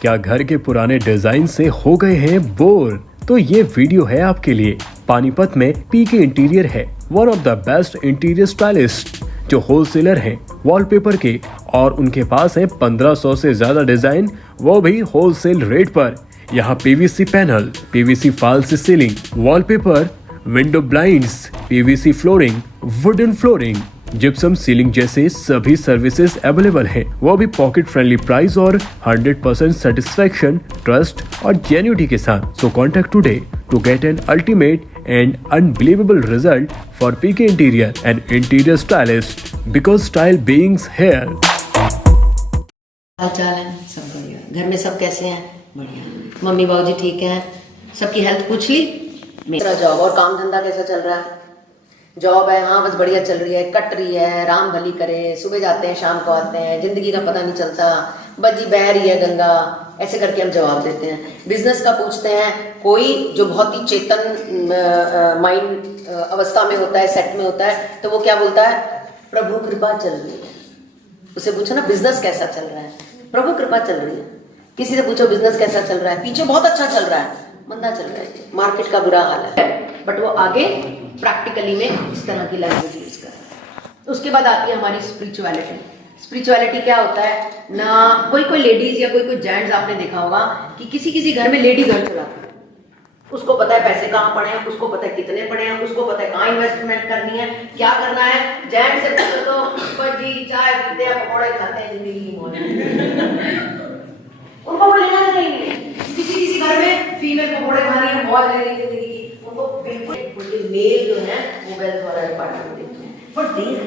क्या घर के पुराने डिजाइन से हो गए हैं बोर? तो ये वीडियो है आपके लिए। पानीपत में पीके इंटीरियर है one of the best interior stylist जो होलसेलर हैं वॉलपेपर के, और उनके पास है 1500 से ज्यादा डिजाइन, वो भी होलसेल रेट पर। यहाँ PVC panel, PVC false ceiling, wallpaper, window blinds, PVC flooring, wooden flooring, gypsum ceiling जैसे सभी सर्विसेज अवेलेबल हैं, वो भी पॉकेट फ्रेंडली प्राइस और 100% सेटिस्फैक्शन, ट्रस्ट और जेन्युइनिटी के साथ। So contact today to get an ultimate and unbelievable result for PK Interior and Interior Stylist because style beings here. हाल चाल है सब बढ़िया। घर में सब कैसे हैं? बढ़िया। मम्मी बाबूजी ठीक हैं? सबकी हेल्थ पूछ ली? मेरा जॉब और काम धंधा कैसा चल रहा है? जॉब है, हाँ बस बढ़िया चल रही है, कट रही है, राम भली करे। सुबह जाते हैं शाम को आते हैं, जिंदगी का पता नहीं चलता, बजी बह रही है गंगा, ऐसे करके हम जवाब देते हैं। बिजनेस का पूछते हैं, कोई जो बहुत ही चेतन माइंड अवस्था में होता है, सेट में होता है, तो वो क्या बोलता है? प्रभु कृपा चल रही है। उसे पूछो ना बिजनेस कैसा चल रहा है? प्रभु कृपा चल रही है। किसी से पूछो बिजनेस कैसा चल रहा है? पीछे बहुत अच्छा चल रहा है, मंदा चल रहा है, मार्केट का बुरा हाल है, बट वो आगे प्रैक्टिकली में इस तरह की लैंग्वेज यूज कर रहा है। उसके बाद आती है हमारी स्पिरिचुअलिटी। स्पिरिचुअलिटी क्या होता है ना, कोई लेडीज या कोई जेंट्स आपने देखा होगा कि किसी घर में लेडी घर चलाती है। उसको पता है पैसे कहाँ पड़े हैं, उसको पता है कितने पड़े हैं, उसको पता है कहाँ इन्वेस्टमेंट करनी है, क्या करना है। जेंट्स से पूछो तो जी चाय पीते हैं, पकौड़े खाते हैं, जिंदगी की मौज उनको वो लेना नहीं है। किसी घर में फीमेल पकौड़े खा रही है, मौज ले रही है जिंदगी की, उनको बिल्कुल मेल जो है वो वेल्थ वाला डिपार्टमेंट देखते हैं। पर देख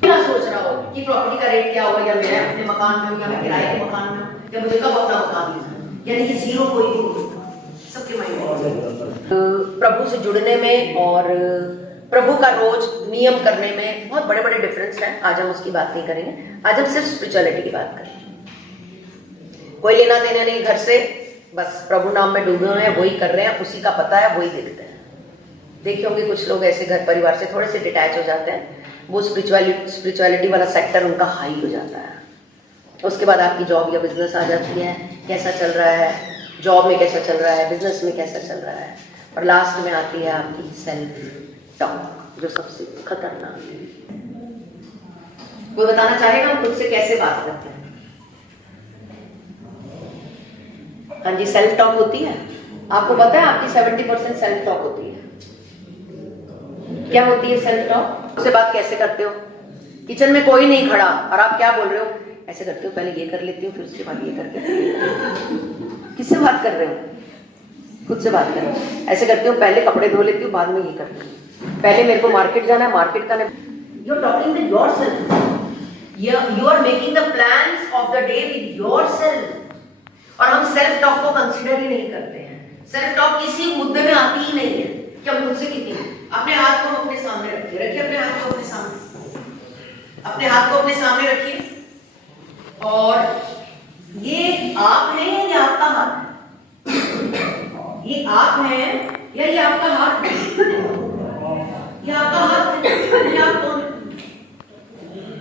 क्या सोच रहा हो कि प्रॉपर्टी का रेट क्या होगा, या मैं अपने मकान में हूँ या मैं किराए के मकान में हूँ, या मुझे कब अपना मकान लेना, यानी कि जीरो कोई भी नहीं। सबके माइंड प्रभु से जुड़ने में और प्रभु का रोज नियम करने में बहुत बड़े बड़े डिफरेंस हैं। आज हम उसकी बात नहीं करेंगे, आज हम सिर्फ स्पिरिचुअलिटी की बात करेंगे। कोई लेना देना नहीं घर से, बस प्रभु नाम में डूबे हुए हैं, वही कर रहे हैं, उसी का पता है, वही देखते हैं। देखे होंगे कुछ लोग ऐसे घर परिवार से थोड़े से डिटैच हो जाते हैं, वो स्पिरिचुअलिटी वाला सेक्टर उनका हाई हो जाता है। उसके बाद आपकी जॉब या बिजनेस आ जाती है, कैसा चल रहा है, जॉब में कैसा चल रहा है, बिजनेस में कैसा चल रहा है, और लास्ट में आती है आपकी सेल्फ टॉक, जो सबसे खतरनाक है। कोई बताना चाहेगा हम खुद से कैसे बात करते हैं? हाँ जी, सेल्फ टॉक होती है। आपको पता है आपकी 70% सेल्फ टॉक होती है। क्या होती है सेल्फ टॉक? उससे बात कैसे करते हो? किचन में कोई नहीं खड़ा और आप क्या बोल रहे हो? ऐसे करते हो, पहले ये कर लेती हूँ, फिर उसके बाद ये करके। किससे बात कर रहे हो? खुद से बात कर रहे हो। ऐसे करती हूँ, पहले कपड़े धो लेती हूँ, बाद में ये करती हूँ, पहले मेरे को मार्केट जाना है, मार्केट का नहीं। You are talking with yourself, you are making the plans of the day with yourself. और हम सेल्फ टॉक को कंसीडर ही नहीं करते हैं। सेल्फ टॉक किसी मुद्दे में आती ही नहीं है कि हम खुद से कितनी। अपने हाथ को अपने सामने रखिए, अपने हाथ को अपने सामने, अपने हाथ को अपने सामने रखिए, और ये आप हैं या ये आपका हाथ है? ये आप हैं या ये आपका हाथ है? ये आपका हाथ है, ये आप कौन?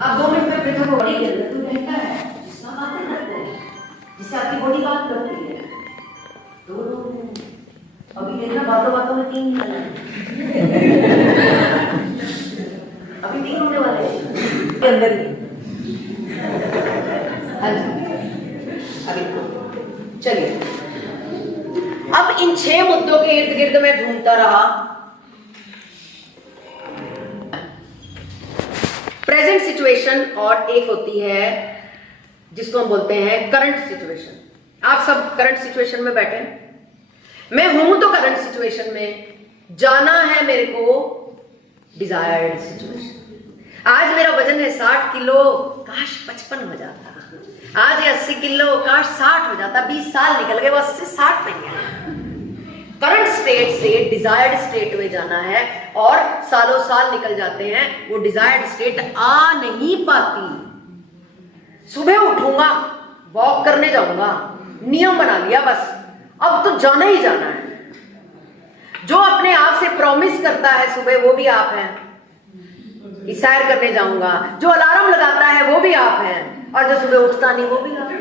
आप 2 मिनट में पृथक बॉडी के अंदर कोई रहता है जिसका बातें करते हैं, जिससे आपकी बॉडी बात करती है। तो अभी देखना बातों बातों में 3 ही है, अभी 3 होने वाले हैं के अंदर ही। हाँ जी, अभी चलिए। अब इन 6 मुद्दों के इर्द गिर्द में घूमता रहा। प्रेजेंट सिचुएशन और एक होती है जिसको हम बोलते हैं करंट सिचुएशन। आप सब करंट सिचुएशन में बैठे, मैं हूं तो करंट सिचुएशन में, जाना है मेरे को डिजायर्ड सिचुएशन। आज मेरा वजन है 60 किलो, काश 55 हो जाता। आज है 80 किलो, काश 60 हो जाता। 20 साल निकल गए, वो 80 60 नहीं है। करंट स्टेट से डिजायर्ड स्टेट में जाना है, और सालों साल निकल जाते हैं, वो डिजायर्ड स्टेट आ नहीं पाती। सुबह उठूंगा, वॉक करने जाऊंगा, नियम बना लिया, बस अब तो जाना ही जाना है। जो अपने आप से प्रॉमिस करता है सुबह, वो भी आप हैं कि सैर करने जाऊंगा। जो अलार्म लगाता है वो भी आप हैं, और जो सुबह उठता नहीं वो भी आप हैं।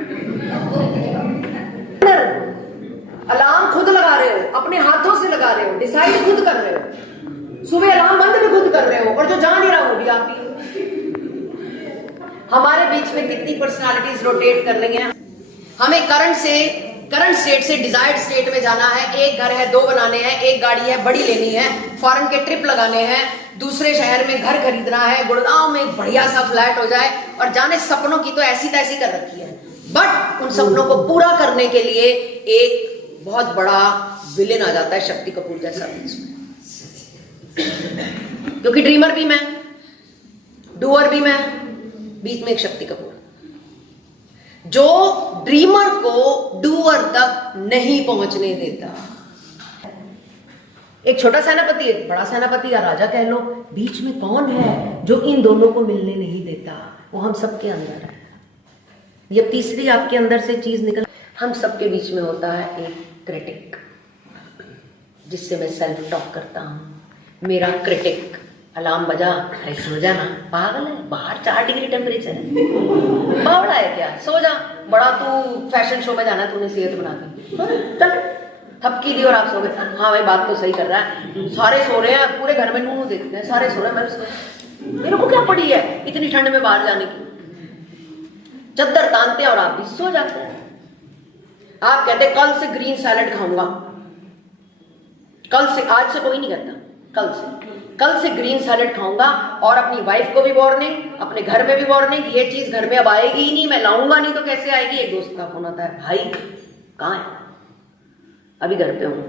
हो, डिसाइड खुद कर रहे हो, सुबह अलार्म बंद भी खुद कर रहे हो, और जो जा नहीं रहा वो भी आप ही हो। हमारे बीच में कितनी पर्सनालिटीज रोटेट कर रही हैं। हमें करंट स्टेट से डिजायर्ड स्टेट में जाना है। एक घर है, 2 बनाने हैं, एक गाड़ी है बड़ी लेनी है, फॉरेन के ट्रिप लगाने हैं, दूसरे शहर में घर खरीदना है, गुड़गांव में एक बढ़िया सा फ्लैट हो जाए, और जाने सपनों की तो ऐसी तैसी कर रखी है। बट उन सपनों को पूरा करने के लिए एक बहुत बड़ा विलेन आ जाता है, शक्ति कपूर जैसा बीच में। क्योंकि ड्रीमर भी मैं, डूअर भी मैं, बीच में एक शक्ति कपूर जो ड्रीमर को डूअर तक नहीं पहुंचने देता। एक छोटा सेनापति, एक बड़ा सेनापति या राजा कह लो, बीच में कौन है जो इन दोनों को मिलने नहीं देता? वो हम सबके अंदर है। ये तीसरी आपके अंदर से चीज निकल, हम सबके बीच में होता है एक क्रिटिक, जिससे मैं सेल्फ टॉक करता हूं। मेरा क्रिटिक, अलार्म बजा, अरे सो जा ना, पागल है, बाहर 4 डिग्री टेम्परेचर है, बावड़ा है क्या, सो जा, बड़ा तू फैशन शो में जाना है, तूने सेहत बना दी, चल थपकी दी और आप सो गए। हाँ भाई बात तो सही कर रहा है, सारे सो रहे हैं, पूरे घर में नूनू देखते हैं, सारे सो रहे हैं, मेरे को क्या पड़ी है इतनी ठंड में बाहर जाने की। चद्दर तानते हैं और आप भी सो जाते हैं। आप कहते हैं कल से ग्रीन सैलेड खाऊंगा, कल से, आज से कोई नहीं कहता, कल से ग्रीन सैलेड खाऊंगा, और अपनी वाइफ को भी वार्निंग, अपने घर में भी वार्निंग, ये चीज घर में अब आएगी ही नहीं, मैं लाऊंगा नहीं तो कैसे आएगी। एक दोस्त का फोन आता है, भाई कहाँ है? अभी घर पे हूं,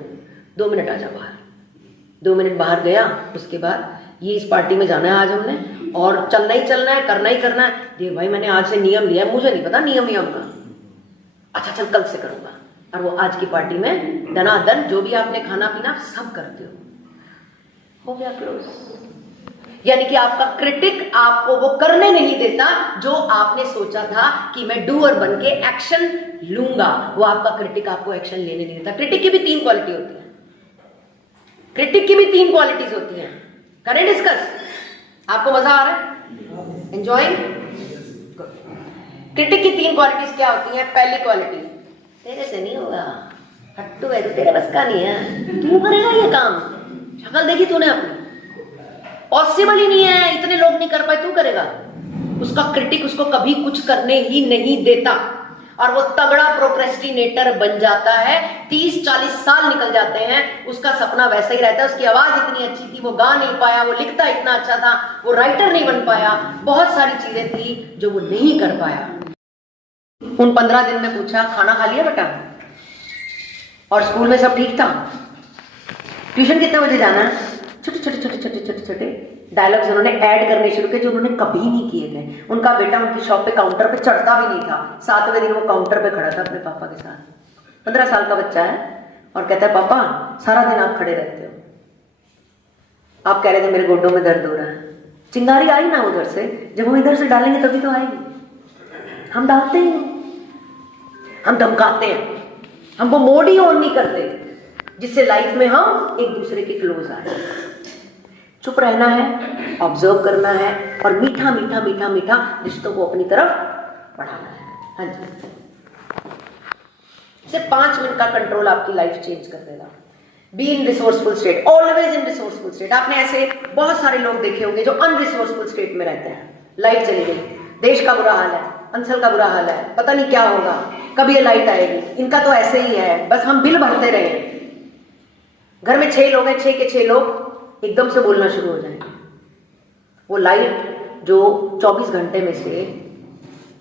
2 मिनट आ जा बाहर। 2 मिनट बाहर गया, उसके बाद ये इस पार्टी में जाना है आज हमने, और चलना ही चलना है, करना ही करना है। देख भाई मैंने आज से नियम लिया है, मुझे नहीं पता नियम का। अच्छा चल कल से करूंगा, और वो आज की पार्टी में दनादन जो भी आपने खाना पीना सब करते हो गया क्लोज। यानी कि आपका क्रिटिक आपको वो करने नहीं देता जो आपने सोचा था कि मैं डूअर बन के एक्शन लूंगा, वो आपका क्रिटिक आपको एक्शन लेने नहीं देता। क्रिटिक की भी 3 क्वालिटी होती है, क्रिटिक की भी 3 क्वालिटीज होती हैं। करें डिस्कस? आपको मजा आ रहा है? एंजॉयिंग? क्रिटिक की 3 क्वालिटीज क्या होती हैं? पहली क्वालिटी, तेरे से नहीं होगा, हट्टू है तो तेरे बस का नहीं है, तू करेगा ये काम, शक्ल देखी तूने अपनी, पॉसिबल ही नहीं है, इतने लोग नहीं कर पाए, तू करेगा। उसका क्रिटिक उसको कभी कुछ करने ही नहीं देता, और वो तगड़ा प्रोक्रेस्टिनेटर बन जाता है। 30-40 साल निकल जाते हैं, उसका सपना वैसा ही रहता है। उसकी आवाज इतनी अच्छी थी, वो गा नहीं पाया, वो लिखता इतना अच्छा था, वो राइटर नहीं बन पाया, बहुत सारी चीजें थी जो वो नहीं कर पाया। उन 15 दिन में पूछा, खाना खा लिया बेटा? और स्कूल में सब ठीक था? ट्यूशन कितने बजे जाना है? छोटे डायलॉग्स उन्होंने ऐड करने शुरू किए जो उन्होंने कभी नहीं किए थे। उनका बेटा उनकी शॉप पे काउंटर पे चढ़ता भी नहीं था। 7वें दिन वो काउंटर पे खड़ा था अपने पापा के साथ। 15 साल का बच्चा है और कहता है, पापा सारा दिन आप खड़े रहते हो। आप कह रहे थे मेरे गोड्डों में दर्द हो रहा है। चिंगारी आई ना उधर से, जब हम इधर से डालेंगे तभी तो आएगी। हम डालते ही नहीं, हम धमकाते हैं, हम वो मोड ही ऑन नहीं करते जिससे लाइफ में हम एक दूसरे के क्लोज आए। चुप रहना है, ऑब्जर्व करना है, और मीठा मीठा मीठा मीठा रिश्तों को अपनी तरफ बढ़ाना है। हाँ जी, सिर्फ 5 मिनट का कंट्रोल आपकी लाइफ चेंज कर देगा। Be in resourceful state, always in resourceful state. आपने ऐसे बहुत सारे लोग देखे होंगे जो अनरिसोर्सफुल स्टेट में रहते हैं। लाइट चली गई, देश का बुरा हाल है, अंचल का बुरा हाल है, पता नहीं क्या होगा, कब ये लाइट आएगी, इनका तो ऐसे ही है, बस हम बिल भरते रहे। घर में 6 लोग हैं, 6 के 6 लोग एकदम से बोलना शुरू हो जाएंगे। वो लाइट जो 24 घंटे में से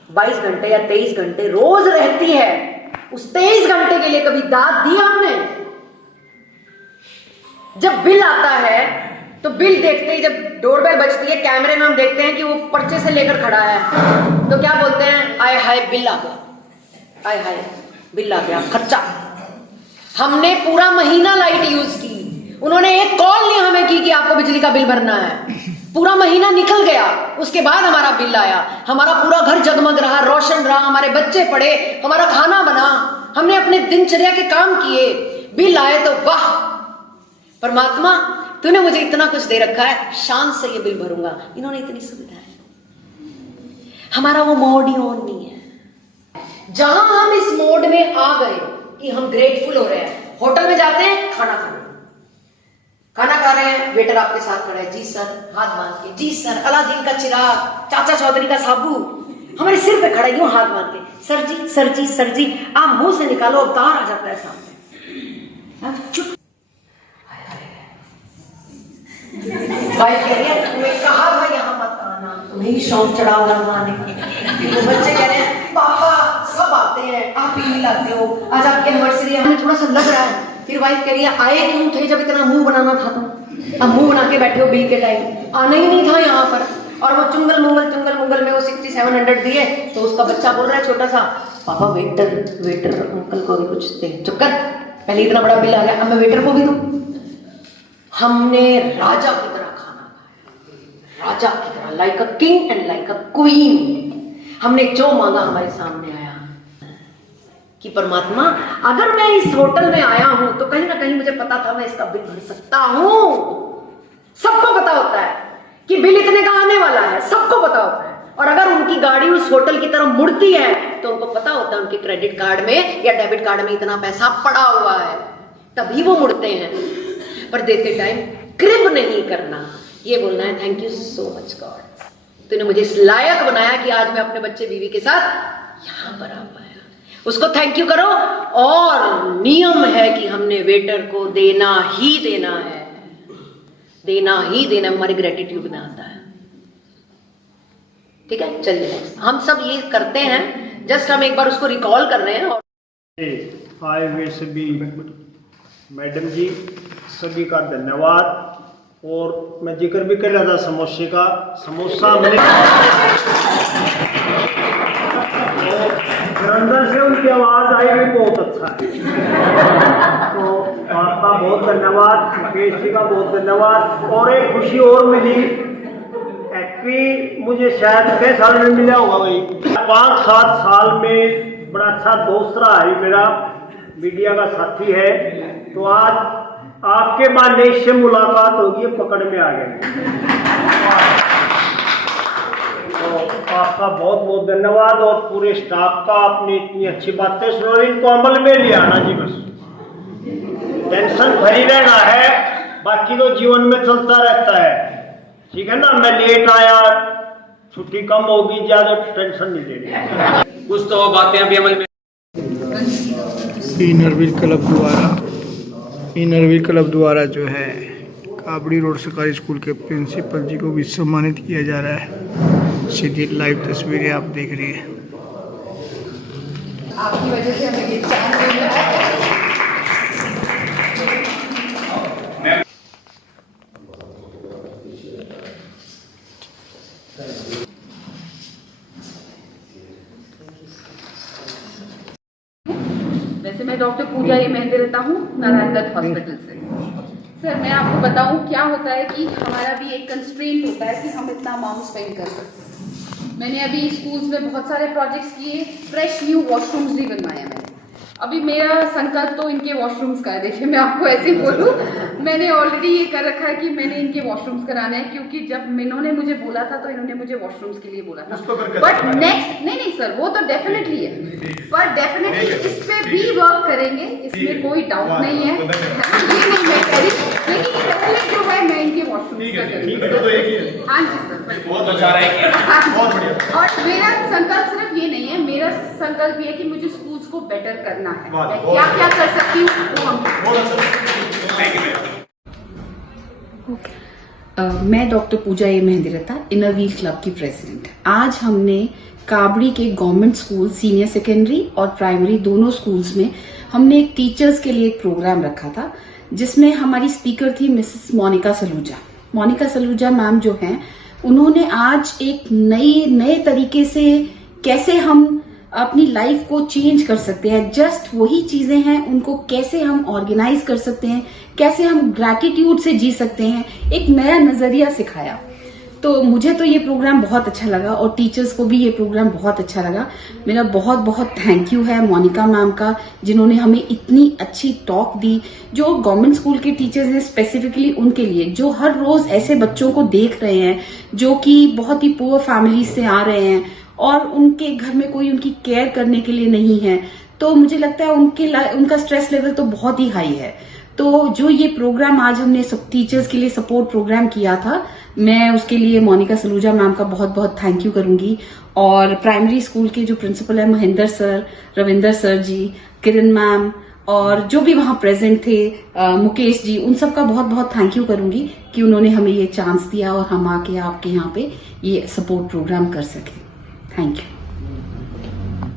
22 घंटे या 23 घंटे रोज रहती है, उस 23 घंटे के लिए कभी दाद दी आपने? जब बिल आता है तो बिल देखते ही, जब डोरबेल बजती है, कैमरे में हम देखते हैं कि वो पर्चे से लेकर खड़ा है, तो क्या बोलते हैं? आय हाय बिल आ गया, आय हाय बिल आ गया, खर्चा। हमने पूरा महीना लाइट यूज की, उन्होंने एक कॉल नहीं हमें की कि आपको बिजली का बिल भरना है। पूरा महीना निकल गया, उसके बाद हमारा बिल आया, हमारा पूरा घर जगमग रहा, रोशन रहा, हमारे बच्चे पढ़े, हमारा खाना बना, हमने अपने दिनचर्या के काम किए, बिल आए तो वाह परमात्मा तूने मुझे इतना कुछ दे रखा है, शान से ये बिल भरूंगा। इन्होंने इतनी सुविधा है, हमारा वो मोड ही ऑन नहीं है। जहां हम इस मोड में आ गए कि हम ग्रेटफुल हो रहे हैं, होटल में जाते हैं खाना खाने, खाना खा रहे हैं, वेटर आपके साथ खड़ा है, जी सर, हाथ बांध के, जी सर, अलादीन का चिराग, चाचा चौधरी का साबू हमारे सिर पे खड़ा है, यूं हाथ बांध के, सर जी सर जी सर जी, आप मुंह से निकालो, अवतार आ जाता है सामने। चुप। भाई कह रही है तुम्हें कहा था यहाँ मत आना, तुम्हें ही शौक चढ़ा हुआ आने की। वो बच्चे कह रहे हैं पापा सब आते हैं, आप ही नहीं लाते हो, आज आपकी एनिवर्सरी है, हमें थोड़ा सा लग रहा है। फिर वाइफ कह रही है आए क्यों थे जब इतना मुंह बनाना था तुम, अब मुंह बना के बैठे हो बिल के टाइम, आना ही नहीं था यहाँ पर। और वो चुंगल मुंगल में वो 6700 दिए, तो उसका बच्चा बोल रहा है छोटा सा, पापा वेटर अंकल को भी कुछ दे। चुप कर, पहले इतना बड़ा बिल आ गया, अब मैं वेटर को भी दूं। हमने राजा की तरह खाना खाया, राजा की तरह, like a king and like a queen. हमने जो मांगा हमारे सामने आया कि परमात्मा अगर मैं इस होटल में आया हूं तो कहीं ना कहीं मुझे पता था मैं इसका बिल भर सकता हूं। सबको पता होता है कि बिल इतने का आने वाला है, सबको पता होता है। और अगर उनकी गाड़ी उस होटल की तरफ मुड़ती है तो उनको पता होता है उनके क्रेडिट कार्ड में या डेबिट कार्ड में इतना पैसा पड़ा हुआ है, तभी वो मुड़ते हैं। पर देते टाइम क्रिब नहीं करना, ये बोलना है thank you so much God, तूने मुझे इस लायक बनाया कि आज मैं अपने बच्चे बीवी के साथ यहां पर आ पाया। उसको थैंक यू करो। और नियम है कि हमने वेटर को देना ही देना है, देना ही देना, हमारे ग्रेटिट्यूड में आता है। ठीक है, चलिए हम सब ये करते हैं, जस्ट हम एक बार उसको रिकॉल कर रहे हैं। आए हुए सभी मैडम जी सभी का धन्यवाद। और मैं जिक्र भी कर रहा था समोसे का, समोसा मैंने अंदर से उनकी आवाज़ आई भी बहुत अच्छा है। तो आपका बहुत धन्यवाद, मुकेश जी का बहुत धन्यवाद। और एक खुशी और मिली, एक्चुअली मुझे शायद कई साल में मिला होगा, वही 5-7 साल में बड़ा अच्छा दोस्त रहा है मेरा, मीडिया का साथी है। तो आज आपके बहाने इससे मुलाकात होगी, पकड़ में आ गए। तो आपका बहुत बहुत धन्यवाद और पूरे स्टाफ का, आपने इतनी अच्छी बातें सुनो, इनको अमल में ले आना जी। बस टेंशन फ्री रहना है, बाकी तो जीवन में चलता रहता है, ठीक है ना। मैं लेट आया, छुट्टी कम होगी, ज्यादा टेंशन नहीं लेनी, कुछ तो बातें अभी अमल में। इनरवीर क्लब द्वारा जो है काबड़ी रोड सरकारी स्कूल के प्रिंसिपल जी को भी सम्मानित किया जा रहा है। सीधी लाइव तस्वीरें आप देख रही हैं। आपकी वजह से हमें ये चांस मिल रहा है। वैसे मैं डॉक्टर पूजा ये मेहंदी रहता हूँ नारायण दत्त हॉस्पिटल से। सर मैं आपको बताऊँ क्या होता है कि हमारा भी एक कंस्ट्रेंट होता है कि हम इतना अमाउंट स्पेंड कर सकते हैं। मैंने अभी स्कूल्स में बहुत सारे प्रोजेक्ट्स किए, फ्रेश न्यू वॉशरूम्स भी बनवाए मैंने। अभी मेरा संकल्प तो इनके वॉशरूम्स का है। देखिए मैं आपको ऐसे ही बोलूँ, मैंने ऑलरेडी ये कर रखा है कि मैंने इनके वॉशरूम्स कराने हैं, क्योंकि जब इन्होंने मुझे बोला था तो इन्होंने मुझे वॉशरूम्स के लिए बोला था। बट नेक्स्ट नहीं सर, वो तो डेफिनेटली है, पर डेफिनेटली इस पे भी वर्क करेंगे, इसमें कोई डाउट नहीं है। ये नहीं मैं कह रही, लेकिन पहले जो है मैं इनके वॉशरूम्स का करूँगी। हाँ जी सर, बहुत अच्छा रहा है। और मेरा संकल्प सिर्फ ये नहीं है, मेरा संकल्प ये है कि मुझे स्कूल्स को बेटर करना है। मैं क्या क्या कर सकती हूँ वो हम। मैं डॉक्टर पूजा ए मेहंदी रहता, इनरवीर क्लब की प्रेसिडेंट। आज हमने काबड़ी के गवर्नमेंट स्कूल सीनियर सेकेंडरी और प्राइमरी दोनों स्कूल्स में हमने एक टीचर्स के लिए एक प्रोग्राम रखा था, जिसमें हमारी स्पीकर थी मिसेस मोनिका सलूजा। मोनिका सलूजा मैम जो हैं, उन्होंने आज एक नए तरीके से कैसे हम अपनी लाइफ को चेंज कर सकते हैं, जस्ट वही चीजें हैं, उनको कैसे हम ऑर्गेनाइज कर सकते हैं, कैसे हम ग्रैटिट्यूड से जी सकते हैं, एक नया नजरिया सिखाया। तो मुझे तो ये प्रोग्राम बहुत अच्छा लगा और टीचर्स को भी ये प्रोग्राम बहुत अच्छा लगा। मेरा बहुत बहुत थैंक यू है मोनिका मैम का, जिन्होंने हमें इतनी अच्छी टॉक दी। जो गवर्नमेंट स्कूल के टीचर्स हैं स्पेसिफिकली उनके लिए, जो हर रोज ऐसे बच्चों को देख रहे हैं जो कि बहुत ही पुअर फैमिली से आ रहे हैं और उनके घर में कोई उनकी केयर करने के लिए नहीं है, तो मुझे लगता है उनका स्ट्रेस लेवल तो बहुत ही हाई है। तो जो ये प्रोग्राम आज हमने सब टीचर्स के लिए सपोर्ट प्रोग्राम किया था, मैं उसके लिए मोनिका सलूजा मैम का बहुत बहुत थैंक यू करूंगी। और प्राइमरी स्कूल के जो प्रिंसिपल है महेंद्र सर, रविंदर सर जी, किरण मैम और जो भी वहां प्रेजेंट थे, मुकेश जी, उन सबका बहुत बहुत थैंक यू करूंगी कि उन्होंने हमें ये चांस दिया और हम आके आपके यहाँ पे ये सपोर्ट प्रोग्राम कर सके। Thank you.